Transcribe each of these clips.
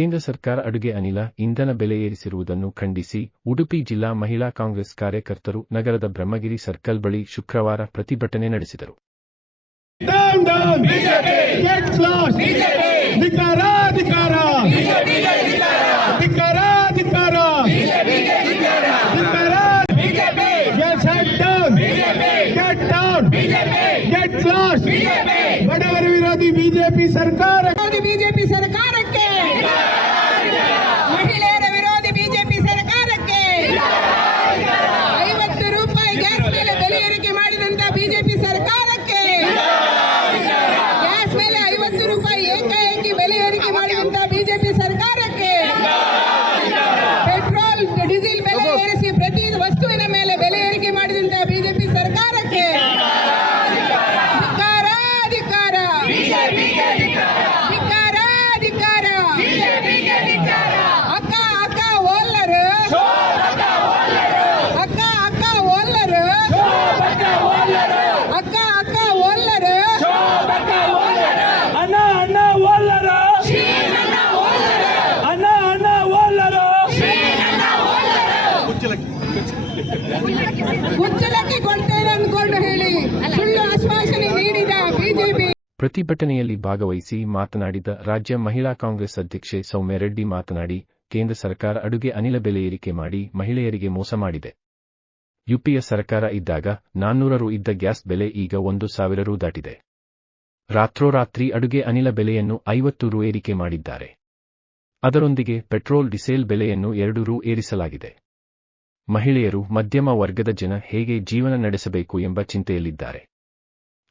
ಕೇಂದ್ರ ಸರ್ಕಾರ ಅಡುಗೆ ಅನಿಲ ಇಂಧನ ಬೆಲೆ ಏರಿಸಿರುವುದನ್ನು ಖಂಡಿಸಿ ಉಡುಪಿ ಜಿಲ್ಲಾ ಮಹಿಳಾ ಕಾಂಗ್ರೆಸ್ ಕಾರ್ಯಕರ್ತರು ನಗರದ ಬ್ರಹ್ಮಗಿರಿ ಸರ್ಕಲ್ ಬಳಿ ಶುಕ್ರವಾರ ಪ್ರತಿಭಟನೆ ನಡೆಸಿದರು. ಬಡವರ ವಿರೋಧಿ ಬಿಜೆಪಿ Get ಪ್ರತಿಭಟನೆಯಲ್ಲಿ ಭಾಗವಹಿಸಿ ಮಾತನಾಡಿದ ರಾಜ್ಯ ಮಹಿಳಾ ಕಾಂಗ್ರೆಸ್ ಅಧ್ಯಕ್ಷೆ ಸೌಮ್ಯ ರೆಡ್ಡಿ ಮಾತನಾಡಿ, ಕೇಂದ್ರ ಸರ್ಕಾರ ಅಡುಗೆ ಅನಿಲ ಬೆಲೆ ಏರಿಕೆ ಮಾಡಿ ಮಹಿಳೆಯರಿಗೆ ಮೋಸ ಮಾಡಿದೆ. ಯುಪಿಎ ಸರ್ಕಾರ ಇದ್ದಾಗ ನಾನ್ನೂರ ರು ಇದ್ದ ಗ್ಯಾಸ್ ಬೆಲೆ ಈಗ ಒಂದು ಸಾವಿರ ರು ದಾಟಿದೆ. ರಾತ್ರೋರಾತ್ರಿ ಅಡುಗೆ ಅನಿಲ ಬೆಲೆಯನ್ನು ಐವತ್ತು ರು ಏರಿಕೆ ಮಾಡಿದ್ದಾರೆ. ಅದರೊಂದಿಗೆ ಪೆಟ್ರೋಲ್, ಡಿಸೇಲ್ ಬೆಲೆಯನ್ನು ಎರಡು ರು ಏರಿಸಲಾಗಿದೆ. ಮಹಿಳೆಯರು ಮಧ್ಯಮ ವರ್ಗದ ಜನ ಹೇಗೆ ಜೀವನ ನಡೆಸಬೇಕು ಎಂಬ ಚಿಂತೆಯಲ್ಲಿದ್ದಾರೆ.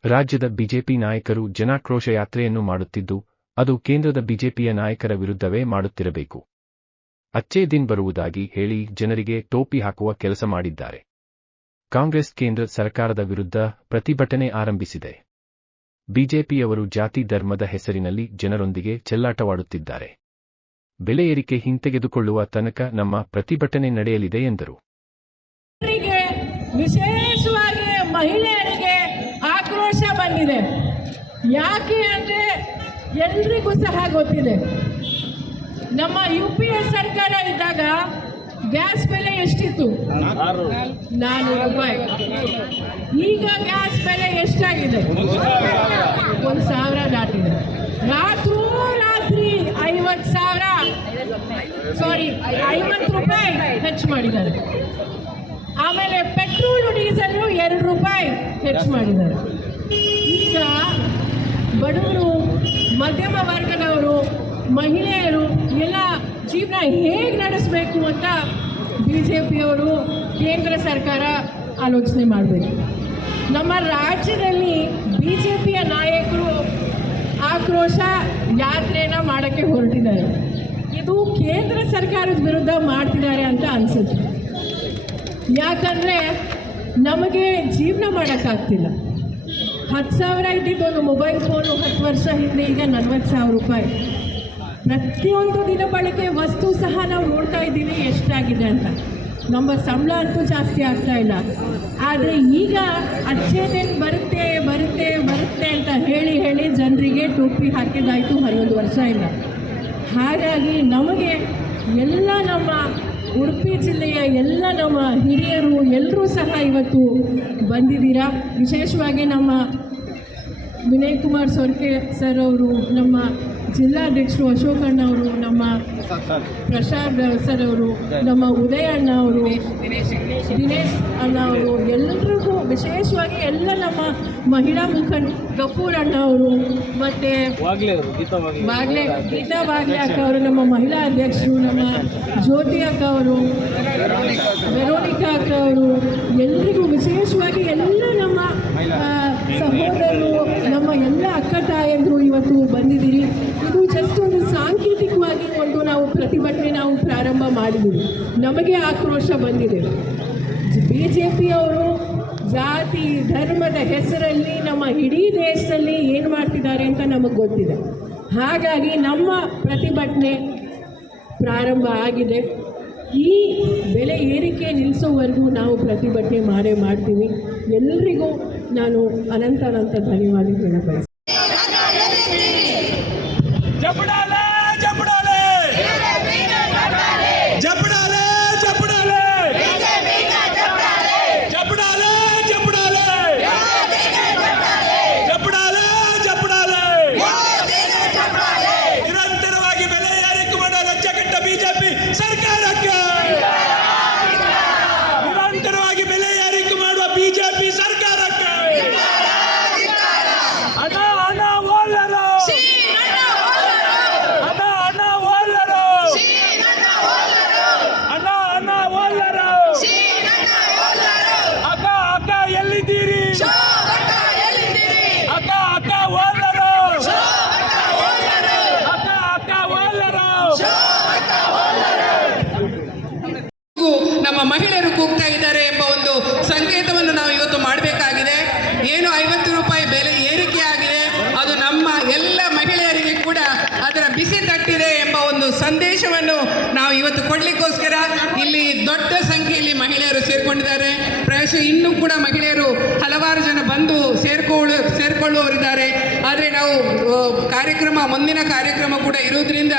ರಾಜ್ಯದ ಬಿಜೆಪಿ ನಾಯಕರು ಜನಾಕ್ರೋಶ ಯಾತ್ರೆಯನ್ನು ಮಾಡುತ್ತಿದ್ದು, ಅದು ಕೇಂದ್ರದ ಬಿಜೆಪಿಯ ನಾಯಕರ ವಿರುದ್ಧವೇ ಮಾಡುತ್ತಿರಬೇಕು. ಅಚ್ಚೇ ದಿನ್ ಬರುವುದಾಗಿ ಹೇಳಿ ಜನರಿಗೆ ಟೋಪಿ ಹಾಕುವ ಕೆಲಸ ಮಾಡಿದ್ದಾರೆ. ಕಾಂಗ್ರೆಸ್ ಕೇಂದ್ರ ಸರ್ಕಾರದ ವಿರುದ್ಧ ಪ್ರತಿಭಟನೆ ಆರಂಭಿಸಿದೆ. ಬಿಜೆಪಿಯವರು ಜಾತಿ ಧರ್ಮದ ಹೆಸರಿನಲ್ಲಿ ಜನರೊಂದಿಗೆ ಚೆಲ್ಲಾಟವಾಡುತ್ತಿದ್ದಾರೆ. ಬೆಲೆ ಏರಿಕೆ ಹಿಂತೆಗೆದುಕೊಳ್ಳುವ ತನಕ ನಮ್ಮ ಪ್ರತಿಭಟನೆ ನಡೆಯಲಿದೆ ಎಂದರು. ವಿಶೇಷವಾಗಿ ಬಂದಿದೆ ಯಾಕೆ ಅಂದರೆ ಎಲ್ರಿಗೂ ಸಹ ಗೊತ್ತಿದೆ. ನಮ್ಮ ಯು ಪಿ ಎ ಸರ್ಕಾರ ಇದ್ದಾಗ ಗ್ಯಾಸ್ ಬೆಲೆ ಎಷ್ಟಿತ್ತು? ನಾನ್ನೂರು ರೂಪಾಯಿ. ಈಗ ಗ್ಯಾಸ್ ಬೆಲೆ ಎಷ್ಟಾಗಿದೆ? ಒಂದು ಸಾವಿರ ದಾಟಿದೆ. ರಾತ್ರೋ ರಾತ್ರಿ ಐವತ್ತು ಸಾವಿರ. ಸಾರಿ ಐವತ್ತು ರೂಪಾಯಿ ಹೆಚ್ಚು ಮಾಡಿದ್ದಾರೆ. ಆಮೇಲೆ ಪೆಟ್ರೋಲ್ ಡೀಸೆಲ್ ಎರಡು ರೂಪಾಯಿ ಹೆಚ್ಚು ಮಾಡಿದ್ದಾರೆ. ಬಡವರು, ಮಧ್ಯಮ ವರ್ಗದವರು, ಮಹಿಳೆಯರು ಎಲ್ಲ ಜೀವನ ಹೇಗೆ ನಡೆಸಬೇಕು ಅಂತ ಬಿ ಜೆ ಪಿಯವರು ಕೇಂದ್ರ ಸರ್ಕಾರ ಆಲೋಚನೆ ಮಾಡಬೇಕು. ನಮ್ಮ ರಾಜ್ಯದಲ್ಲಿ ಬಿ ಜೆ ಪಿಯ ನಾಯಕರು ಆಕ್ರೋಶ ಯಾತ್ರೆನ ಮಾಡೋಕ್ಕೆ ಹೊರಟಿದ್ದಾರೆ. ಇದು ಕೇಂದ್ರ ಸರ್ಕಾರದ ವಿರುದ್ಧ ಮಾಡ್ತಿದ್ದಾರೆ ಅಂತ ಅನಿಸುತ್ತೆ. ಯಾಕಂದರೆ ನಮಗೆ ಜೀವನ ಮಾಡೋಕ್ಕಾಗ್ತಿಲ್ಲ. ಹತ್ತು ಸಾವಿರ ಇದ್ದಿದ್ದು ಒಂದು ಮೊಬೈಲ್ ಫೋನು ಹತ್ತು ವರ್ಷ ಹಿಂದೆ, ಈಗ ನಲ್ವತ್ತು ಸಾವಿರ ರೂಪಾಯಿ. ಪ್ರತಿಯೊಂದು ದಿನ ಬಳಕೆ ವಸ್ತು ಸಹ ನಾವು ನೋಡ್ತಾ ಇದ್ದೀವಿ, ಎಷ್ಟಾಗಿದೆ ಅಂತ. ನಮ್ಮ ಸಂಬಳ ಅಂತೂ ಜಾಸ್ತಿ ಆಗ್ತಾ ಇಲ್ಲ. ಆದರೆ ಈಗ ಅಚ್ಚೇದೇನು ಬರುತ್ತೆ ಬರುತ್ತೆ ಬರುತ್ತೆ ಅಂತ ಹೇಳಿ ಹೇಳಿ ಜನರಿಗೆ ಟೋಪಿ ಹಾಕಿದಾಯಿತು ಹನ್ನೊಂದು ವರ್ಷ ಇಲ್ಲ ಹಾಗಾಗಿ ನಮಗೆ ಎಲ್ಲ ನಮ್ಮ ಉಡುಪಿ ಜಿಲ್ಲೆಯ ಎಲ್ಲ ನಮ್ಮ ಹಿರಿಯರು ಎಲ್ಲರೂ ಸಹ ಇವತ್ತು ಬಂದಿದ್ದೀರಾ? ವಿಶೇಷವಾಗಿ ನಮ್ಮ ವಿನಯ್ ಕುಮಾರ್ ಸೊರ್ಕೆ ಸರ್ ಅವರು, ನಮ್ಮ ಜಿಲ್ಲಾಧ್ಯಕ್ಷರು ಅಶೋಕಣ್ಣ ಅವರು ನಮ್ಮ ಪ್ರಸಾದ್ ಸರ್ ಅವರು ನಮ್ಮ ಉದಯ ಅಣ್ಣ ಅವರು ದಿನೇಶ್ ಅಣ್ಣ ಅವರು ಎಲ್ರಿಗೂ ವಿಶೇಷವಾಗಿ ಎಲ್ಲ ನಮ್ಮ ಮಹಿಳಾ ಮುಖಂಡ ಗಫೂರ್ ಅಣ್ಣ ಅವರು ಮತ್ತು ಬಾಗ್ಲೆ ಗೀತಾ ಬಾಗ್ಲೆ ಅಕ್ಕ ಅವರು ನಮ್ಮ ಮಹಿಳಾ ಅಧ್ಯಕ್ಷರು ನಮ್ಮ ಜ್ಯೋತಿ ಅಕ್ಕ ಅವರು ವೆರೋನಿಕಾ ಅಕ್ಕ ಅವರು ಎಲ್ರಿಗೂ ವಿಶೇಷವಾಗಿ ಎಲ್ಲ ನಮ್ಮ ಆ, ಸಹೋದರರು ನಮ್ಮ ಎಲ್ಲ ತಾಯಂದರು ಇವತ್ತು ಬಂದಿದ್ದೀರಿ. ಇದು ಜಸ್ಟ್ ಒಂದು ಸಾಂಕೇತಿಕವಾಗಿ ಒಂದು ನಾವು ಪ್ರತಿಭಟನೆ ನಾವು ಪ್ರಾರಂಭ ಮಾಡಿದ್ದೀವಿ. ನಮಗೆ ಆಕ್ರೋಶ ಬಂದಿದೆ. ಬಿ ಜೆ ಪಿಯವರು ಜಾತಿ, ಧರ್ಮದ ಹೆಸರಲ್ಲಿ ನಮ್ಮ ಇಡೀ ದೇಶದಲ್ಲಿ ಏನು ಮಾಡ್ತಿದ್ದಾರೆ ಅಂತ ನಮಗೆ ಗೊತ್ತಿದೆ. ಹಾಗಾಗಿ ನಮ್ಮ ಪ್ರತಿಭಟನೆ ಪ್ರಾರಂಭ ಆಗಿದೆ. ಈ ಬೆಲೆ ಏರಿಕೆ ನಿಲ್ಲಿಸೋವರೆಗೂ ನಾವು ಪ್ರತಿಭಟನೆ ಮಾಡೇ ಮಾಡ್ತೀವಿ. ಎಲ್ರಿಗೂ ನಾನು ಅನಂತ ಅನಂತ ಧನ್ಯವಾದ ಬಯಸ್ತೀನಿ ಜಪಡಾಲೆ ಜಪಡಾಲೆ ನಮ್ಮ ಮಹಿಳೆಯರು ಕೂಗ್ತಾ ಇದ್ದಾರೆ ಎಂಬ ಒಂದು ಸಂಕೇತವನ್ನು ನಾವು ಇವತ್ತು ಮಾಡಬೇಕಾಗಿದೆ ಏನು ಐವತ್ತು ರೂಪಾಯಿ ಬೆಲೆ ಏರಿಕೆ ಆಗಿದೆ ಅದು ನಮ್ಮ ಎಲ್ಲ ಮಹಿಳೆಯರಿಗೆ ಕೂಡ ಅದರ ಬಿಸಿ ತಟ್ಟಿದೆ ಎಂಬ ಒಂದು ಸಂದೇಶವನ್ನು ನಾವು ಇವತ್ತು ಕೊಡ್ಲಿಕ್ಕೋಸ್ಕರ ಇಲ್ಲಿ ದೊಡ್ಡ ಸಂಖ್ಯೆಯಲ್ಲಿ ಮಹಿಳೆಯರು ಸೇರ್ಕೊಂಡಿದ್ದಾರೆ ಪ್ರಾಯಶಃ ಇನ್ನೂ ಕೂಡ ಮಹಿಳೆಯರು ಹಲವಾರು ಜನ ಬಂದು ಸೇರ್ಕೊಳ್ಳು ಸೇರ್ಕೊಳ್ಳುವವರಿದ್ದಾರೆ. ಆದರೆ ನಾವು ಕಾರ್ಯಕ್ರಮ, ಮುಂದಿನ ಕಾರ್ಯಕ್ರಮ ಕೂಡ ಇರೋದ್ರಿಂದ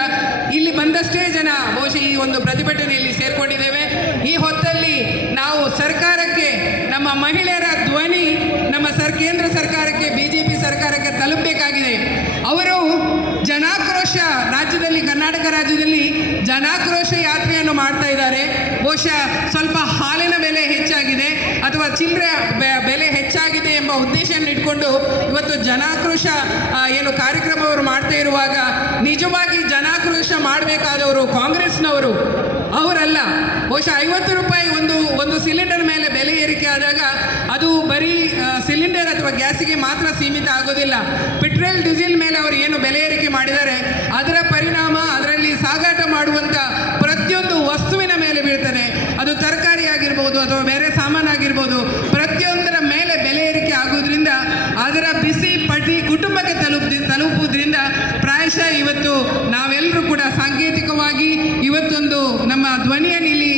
ಇಲ್ಲಿ ಬಂದಷ್ಟೇ ಜನ ಬಹುಶಃ ಈ ಒಂದು ಪ್ರತಿಭಟನೆಯಲ್ಲಿ ಸೇರ್ಕೊಂಡಿದ್ದೇವೆ. ಈ ಹೊತ್ತಲ್ಲಿ ನಾವು ಸರ್ಕಾರಕ್ಕೆ, ನಮ್ಮ ಮಹಿಳೆಯರ ಧ್ವನಿ ನಮ್ಮ ಸರ್, ಕೇಂದ್ರ ಸರ್ಕಾರಕ್ಕೆ, ಬಿಜೆಪಿ ಸರ್ಕಾರಕ್ಕೆ ತಲುಪಬೇಕಾಗಿದೆ. ಅವರು ಜನಾಕ್ರೋಶ ರಾಜ್ಯದಲ್ಲಿ, ಕರ್ನಾಟಕ ರಾಜ್ಯದಲ್ಲಿ ಜನಾಕ್ರೋಶ ಯಾತ್ರೆಯನ್ನು ಮಾಡ್ತಾ ಇದ್ದಾರೆ. ಬಹುಶಃ ಸ್ವಲ್ಪ ಹಾಲಿನ ಬೆಲೆ ಚಿಲ್ಲರೆ ಬೆಲೆ ಹೆಚ್ಚಾಗಿದೆ ಎಂಬ ಉದ್ದೇಶವನ್ನು ಇಟ್ಕೊಂಡು ಇವತ್ತು ಜನಾಕ್ರೋಶ ಏನು ಕಾರ್ಯಕ್ರಮವರು ಮಾಡ್ತಾ ಇರುವಾಗ ನಿಜವಾಗಿ ಜನಾಕ್ರೋಶ ಮಾಡಬೇಕಾದವರು ಕಾಂಗ್ರೆಸ್ನವರು. ಅವರಲ್ಲ. ಬಹುಶಃ ಐವತ್ತು ರೂಪಾಯಿ ಒಂದು ಒಂದು ಸಿಲಿಂಡರ್ ಮೇಲೆ ಬೆಲೆ ಏರಿಕೆ ಆದಾಗ ಅದು ಬರೀ ಸಿಲಿಂಡರ್ ಅಥವಾ ಗ್ಯಾಸಿಗೆ ಮಾತ್ರ ಸೀಮಿತ ಆಗೋದಿಲ್ಲ. ಪೆಟ್ರೋಲ್, ಡೀಸೆಲ್ ಮೇಲೆ ಅವರು ಏನು ಬೆಲೆ ಏರಿಕೆ ಮಾಡಿದ್ದಾರೆ ಆಗಿರ್ಬೋದು ಅಥವಾ ಬೇರೆ ಸಾಮಾನಾಗಿರ್ಬೋದು ಪ್ರತಿಯೊಂದರ ಮೇಲೆ ಬೆಲೆ ಏರಿಕೆ ಆಗೋದ್ರಿಂದ ಅದರ ಬಿಸಿ ಪಟಿ ಕುಟುಂಬಕ್ಕೆ ತಲುಪ ತಲುಪುವುದರಿಂದ ಪ್ರಾಯಶಃ ಇವತ್ತು ನಾವೆಲ್ಲರೂ ಕೂಡ ಸಾಂಕೇತಿಕವಾಗಿ ಇವತ್ತೊಂದು ನಮ್ಮ ಧ್ವನಿಯನ್ನು ಇಲ್ಲಿ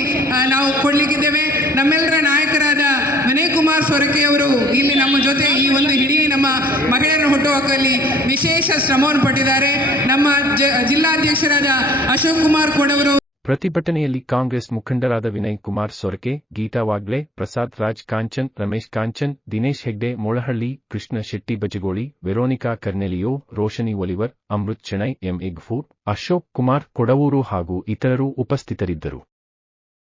ನಾವು ಕೊಡ್ಲಿಕ್ಕಿದ್ದೇವೆ. ನಮ್ಮೆಲ್ಲರ ನಾಯಕರಾದ ವಿನಯ್ ಕುಮಾರ್ ಸೊರಕೆ ಅವರು ಇಲ್ಲಿ ನಮ್ಮ ಜೊತೆ ಈ ಒಂದು ಹಿಡಿ ನಮ್ಮ ಮಹಿಳೆಯರನ್ನು ಹುಟ್ಟುಹಾಕಲ್ಲಿ ವಿಶೇಷ ಶ್ರಮವನ್ನು ಪಟ್ಟಿದ್ದಾರೆ. ನಮ್ಮ ಜಿಲ್ಲಾಧ್ಯಕ್ಷರಾದ ಅಶೋಕ್ ಕುಮಾರ್ ಕೊಡವರು ಪ್ರತಿಭಟನೆಯಲ್ಲಿ ಕಾಂಗ್ರೆಸ್ ಮುಖಂಡರಾದ Vinay Kumar Sorake, Geetha Vagle, Prasad Raj Kanchan, Ramesh Kanchan, Dinesh Hegde, Molahalli, Krishna Shetty Bajagoli, Veronica Cornelio Roshni Oliver, Amrit M Igfoor Ashok Kumar Kodavoor ಹಾಗೂ ಇತರರು ಉಪಸ್ಥಿತರಿದ್ದರು.